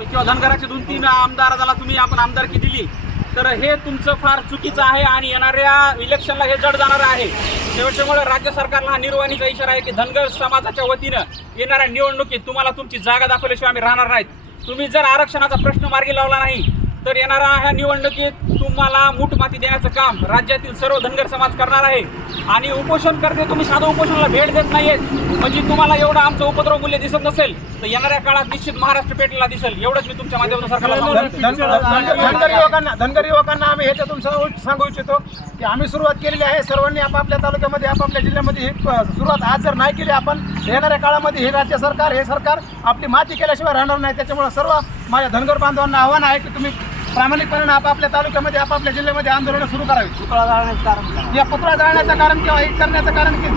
किंवा धनगराचे 2-3 आमदाराला तुम्ही आपण आमदारकी दिली, तर हे तुमचं फार चुकीचं आहे आणि येणाऱ्या इलेक्शनला हे जड जाणार आहे. त्याच्यामुळे राज्य सरकारला हा निर्वाणीचा इशारा आहे की धनगर समाजाच्या वतीनं येणाऱ्या निवडणुकीत तुम्हाला तुमची जागा दाखवल्याशिवाय आम्ही राहणार नाहीत. तुम्ही जर आरक्षणाचा प्रश्न मार्गी लावला नाही तर येणाऱ्या ह्या निवडणुकीत तुम्हाला मूठमाती देण्याचं काम राज्यातील सर्व धनगर समाज करणार आहे. आणि उपोषण करते तुम्ही साधं उपोषणाला भेट देत नाहीयेत, म्हणजे तुम्हाला एवढं आमचं उपद्रव मूल्य दिसत नसेल तर येणाऱ्या काळात निश्चित महाराष्ट्र पेटलेला दिसेल. एवढंच मी तुमच्या माध्यमातून सरकारला धनगर युवकांना आम्ही ह्याच्यातून सांगू इच्छितो की आम्ही सुरुवात केलेली आहे. सर्वांनी आपापल्या तालुक्यामध्ये आपापल्या जिल्ह्यामध्ये ही सुरुवात आज जर नाही केली आपण येणाऱ्या काळामध्ये हे राज्य सरकार हे सरकार आपली माती केल्याशिवाय राहणार नाही. त्याच्यामुळे सर्व माझ्या धनगर बांधवांना आव्हान आहे की तुम्ही प्रामाणिकपणे आपापल्या तालुक्यामध्ये आपापल्या जिल्ह्यामध्ये आंदोलन सुरू करावी. या पुतळा जाळण्याचं कारण किंवा हे करण्याचं कारण की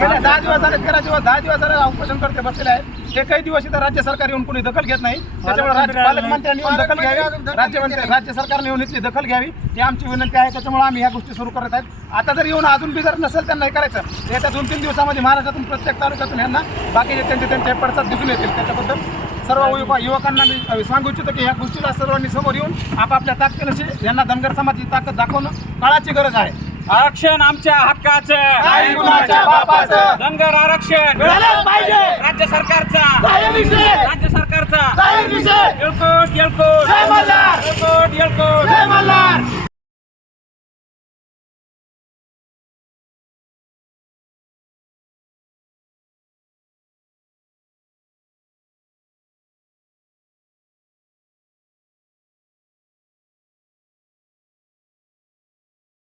गेल्या 10 दिवस झाले 10 दिवस झाले उपोषण करते बसलेले आहेत. एकही दिवस इथं राज्य सरकार येऊन कोणी दखल घेत नाही. त्याच्यामुळे पालकमंत्र्यांनी येऊन दखल घ्यावी, राज्य सरकारने येऊन इथली दखल घ्यावी ही आमची विनंती आहे. त्याच्यामुळे आम्ही ह्या गोष्टी सुरू करत आहेत. आता जर येऊन अजून बी जर नसेल त्यांना हे करायचं येत्या 2-3 दिवसामध्ये महाराष्ट्रातून प्रत्येक तालुक्यातून यांना बाकीचे त्यांचे पडसाद दिसून येतील. त्याच्याबद्दल सर्व युवकांना मी सांगू इच्छितो की ह्या गोष्टीला सर्वांनी समोर येऊन आपापल्या ताकदीने यांना धनगर समाजाची ताकद दाखवणं काळाची गरज आहे. आरक्षण आमच्या हक्काचं, नाही कुणाच्या बापाचं. धनगर आरक्षण मिळालंच पाहिजे. राज्य सरकारचा, राज्य सरकारचा. जाहीर विषय. येळकोट येळकोट जय मल्हार. येळकोट येळकोट जय मल्हार.